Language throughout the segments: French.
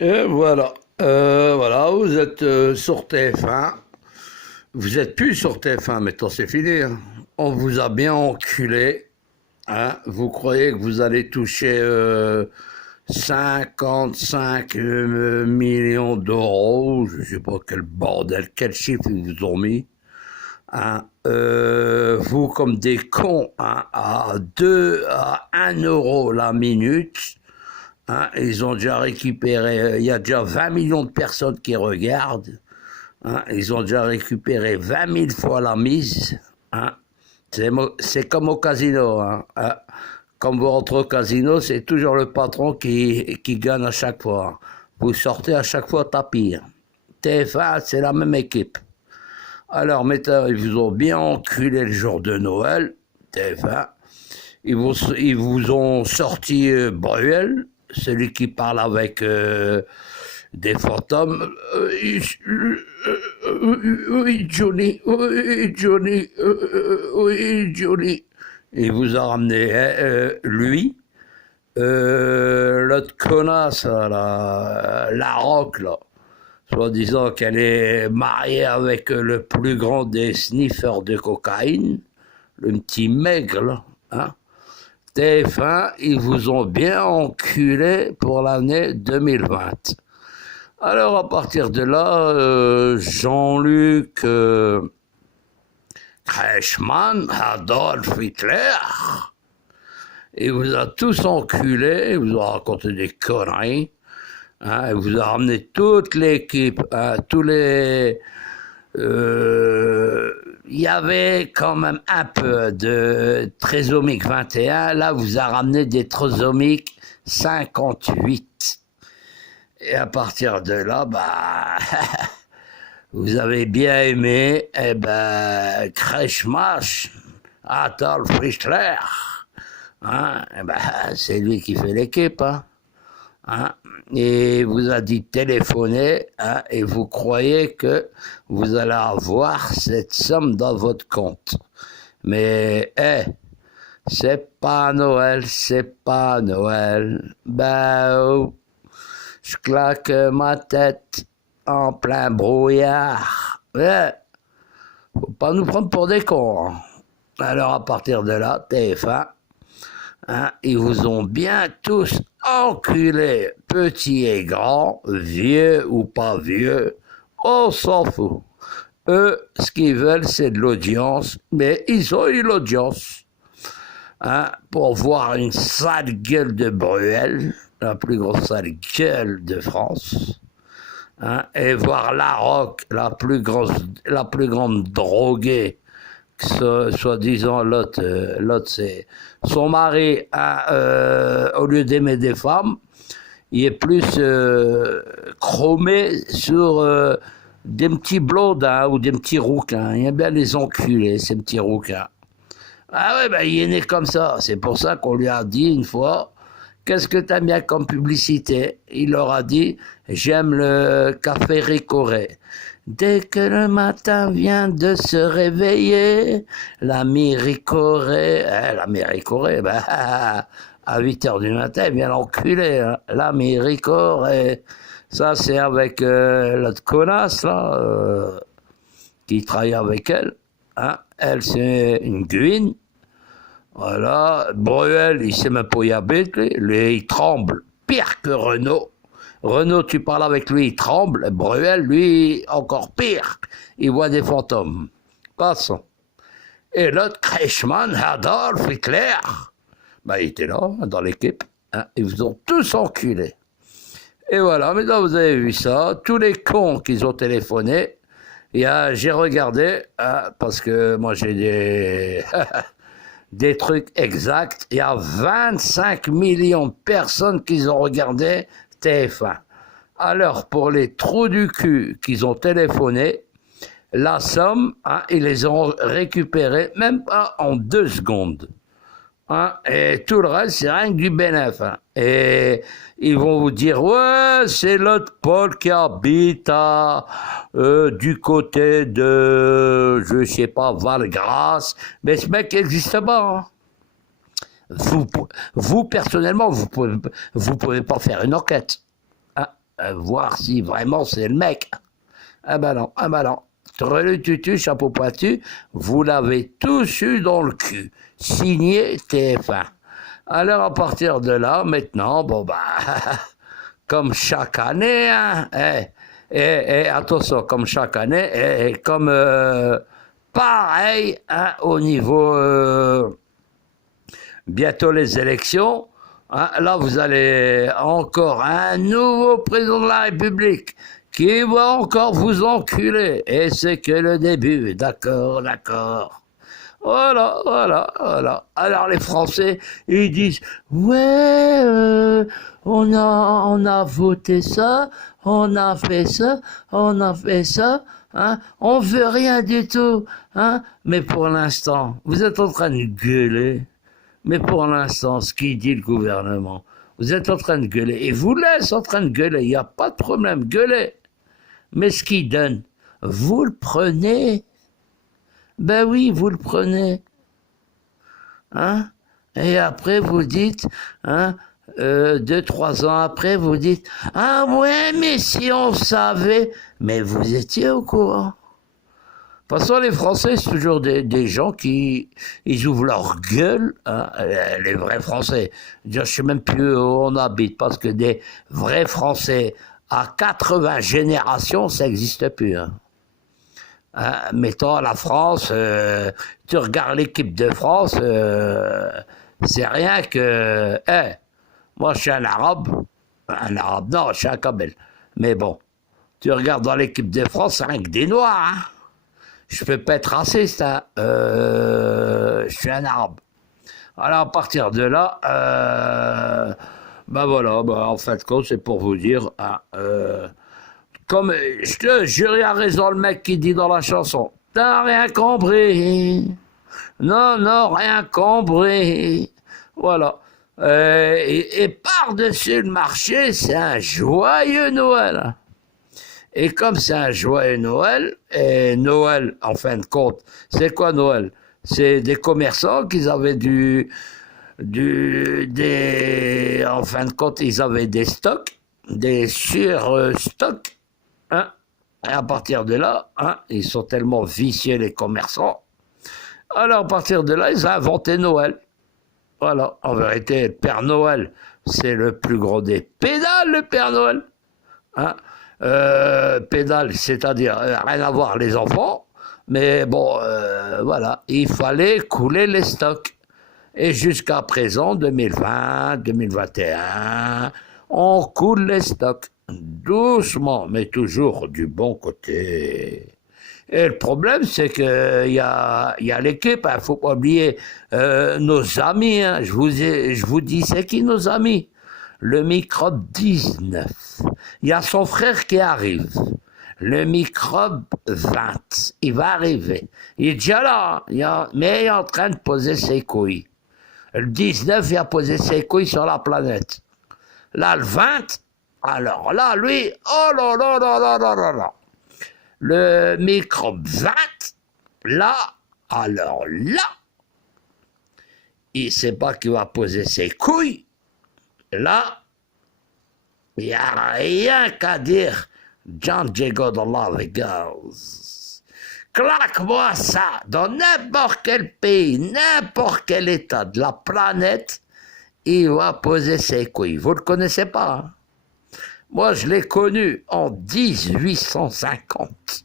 Et voilà. Voilà, vous êtes sur TF1. Vous êtes plus sur TF1, maintenant c'est fini, hein. On vous a bien enculé, hein. Vous croyez que vous allez toucher 55 millions d'euros, je sais pas quel bordel, quel chiffre ils vous ont mis, hein. Vous comme des cons, hein, à 1 euro la minute. Hein, ils ont déjà récupéré, il y a déjà 20 millions de personnes qui regardent. Hein, ils ont déjà récupéré 20 000 fois la mise. Hein. C'est comme au casino. Hein. Hein. Comme vous rentrez au casino, c'est toujours le patron qui gagne à chaque fois. Vous sortez à chaque fois tapis. TF1, c'est la même équipe. Alors maintenant, ils vous ont bien enculé le jour de Noël, TF1. Ils vous ont sorti Bruel, celui qui parle avec des fantômes. Oui, Johnny, oui, Johnny, oui, Johnny. Il vous a ramené lui, l'autre connasse, la rock, là, soi-disant qu'elle est mariée avec le plus grand des sniffers de cocaïne, le petit maigre, là, hein. TF1, ils vous ont bien enculé pour l'année 2020. Alors à partir de là, Jean-Luc Kreischmann, Adolf Hitler, il vous a tous enculés, il vous a raconté des conneries, hein, il vous a ramené toute l'équipe, hein, tous les... il y avait quand même un peu de trisomique 21, là vous a ramené des trisomiques 58. Et à partir de là, bah, vous avez bien aimé, eh ben, Kretschmann, Adolf Hitler, hein, eh ben, c'est lui qui fait l'équipe, hein, hein, et vous a dit téléphoner, hein, et vous croyez que vous allez avoir cette somme dans votre compte. Mais, c'est pas Noël, c'est pas Noël. Ben, je claque ma tête en plein brouillard. Ouais, faut pas nous prendre pour des cons. Hein. Alors à partir de là, TF1, hein, ils vous ont bien tous enculés, petits et grands, vieux ou pas vieux, on s'en fout. Eux, ce qu'ils veulent, c'est de l'audience, mais ils ont eu l'audience. Hein, pour voir une sale gueule de Bruel, la plus grosse sale gueule de France, hein, et voir la Roque, la plus grande droguée, soi-disant l'autre c'est son mari, hein, au lieu d'aimer des femmes, il est plus chromé sur des petits blondins ou des petits rouquins. Il aime bien les enculer, ces petits rouquins. Ah ouais, ben il est né comme ça. C'est pour ça qu'on lui a dit une fois, qu'est-ce que t'aimes bien comme publicité? Il leur a dit, j'aime le café Ricoré. Dès que le matin vient de se réveiller, l'ami Ricoré, l'ami Ricoré, ben, à 8 heures du matin, il vient l'enculer, hein. L'ami Ricoré. Ça, c'est avec l'autre connasse, là, qui travaille avec elle. Hein. Elle, c'est une guine. Voilà, Bruel, il sait même pas où il habite, lui, il tremble, pire que Renault. Renault, tu parles avec lui, il tremble. Bruel, lui, encore pire, il voit des fantômes. Passons. Et l'autre, Kreischmann, Adolf Hitler, ben, il était là, dans l'équipe. Hein, ils vous ont tous enculés. Et voilà, maintenant vous avez vu ça, tous les cons qu'ils ont téléphoné, j'ai regardé, hein, parce que moi j'ai des... des trucs exacts. Il y a 25 millions de personnes qui ont regardé TF1. Alors, pour les trous du cul qu'ils ont téléphoné, la somme, hein, ils les ont récupérés même pas en 2 secondes. Hein, et tout le reste, c'est rien que du bénéf. Hein. Et ils vont vous dire, ouais, c'est l'autre Paul qui habite du côté de, je sais pas, Valgrasse. Mais ce mec n'existe pas. Hein. Vous, personnellement, vous pouvez pas faire une enquête. Hein. voir si vraiment c'est le mec. Ah ben non, ah ben non. Trelututu, chapeau pointu, vous l'avez tous eu dans le cul. Signé TF1. Alors à partir de là, maintenant, bon bah, comme chaque année, hein, attention, comme chaque année, comme pareil, hein, au niveau bientôt les élections, hein, là vous allez encore un nouveau président de la République qui va encore vous enculer. Et c'est que le début, d'accord, d'accord. Voilà, voilà, voilà. Alors les Français, ils disent, ouais, on a voté ça, on a fait ça, on a fait ça, hein, on veut rien du tout, hein. Mais pour l'instant, vous êtes en train de gueuler. Mais pour l'instant, ce qu'il dit le gouvernement, vous êtes en train de gueuler. Et vous laisse en train de gueuler, il n'y a pas de problème, gueulez. Mais ce qu'il donne, vous le prenez. Ben oui, vous le prenez. Hein? Et après, vous dites, hein, 2-3 ans après, vous dites, ah ouais, mais si on savait, mais vous étiez au courant. De toute façon, les Français, c'est toujours des gens qui ils ouvrent leur gueule, hein, les vrais Français. Je ne sais même plus où on habite, parce que des vrais Français à 80 générations, ça n'existe plus. Hein. Mettons la France, tu regardes l'équipe de France, c'est rien que... moi, je suis un arabe, non, je suis un Kabyle. Mais bon, tu regardes dans l'équipe de France, c'est rien que des noirs, hein. Je peux pas être raciste, hein. Je suis un arabe. Alors à partir de là, ben voilà, en fin de compte, c'est pour vous dire, hein, comme je te jure, il a raison le mec qui dit dans la chanson, t'as rien compris. Non, non, rien compris. Voilà. Et par-dessus le marché, c'est un joyeux Noël. Et comme c'est un joyeux Noël, et Noël, en fin de compte, c'est quoi Noël? C'est des commerçants qui avaient en fin de compte, ils avaient des stocks, des surstocks, hein? Et à partir de là, hein, ils sont tellement vicieux les commerçants. Alors à partir de là, ils ont inventé Noël. Voilà, en vérité, le Père Noël, c'est le plus gros des pédales, le Père Noël. Hein? Pédale, c'est-à-dire rien à voir les enfants, mais bon, voilà, il fallait couler les stocks. Et jusqu'à présent, 2020, 2021, on coule les stocks, doucement, mais toujours du bon côté. Et le problème, c'est qu'il y a l'équipe, il ne faut pas oublier nos amis, hein, je vous dis, c'est qui nos amis? Le microbe 19. Il y a son frère qui arrive. Le microbe 20. Il va arriver. Il est déjà là, mais il est en train de poser ses couilles. Le 19, il a posé ses couilles sur la planète. Là, le 20, alors là, lui, oh là là là là là là là. Le microbe 20, là, alors là, il ne sait pas qu'il va poser ses couilles. Là, il n'y a rien qu'à dire. John Diego de Las Vegas. Claque-moi ça dans n'importe quel pays, n'importe quel état de la planète, il va poser ses couilles. Vous ne le connaissez pas, hein? Moi, je l'ai connu en 1850.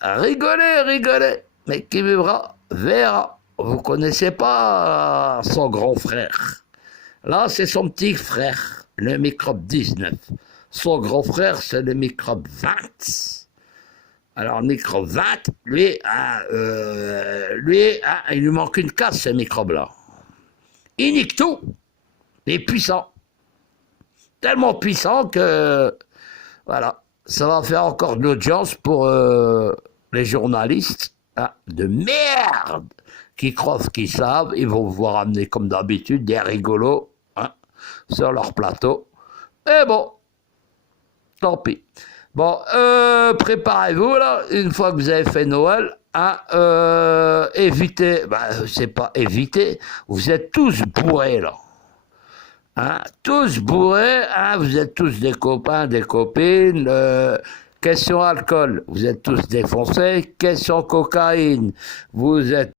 Rigolez, rigolez. Mais qui vivra, verra. Vous ne connaissez pas son grand frère. Là, c'est son petit frère, le microbe 19. Son grand frère, c'est le microbe 20. Alors, le microbe 20, lui, il lui manque une case, ce microbe-là. Il nique tout. Il est puissant. Tellement puissant que, voilà, ça va faire encore de l'audience pour les journalistes, hein, de merde, qui croient qu'ils savent. Ils vont vous ramener, comme d'habitude, des rigolos, hein, sur leur plateau. Et bon, tant pis. Bon, préparez-vous, là, une fois que vous avez fait Noël, hein, évitez, c'est pas éviter, vous êtes tous bourrés, là. Hein, tous bourrés, hein, vous êtes tous des copains, des copines. Question alcool, vous êtes tous défoncés. Question cocaïne, vous êtes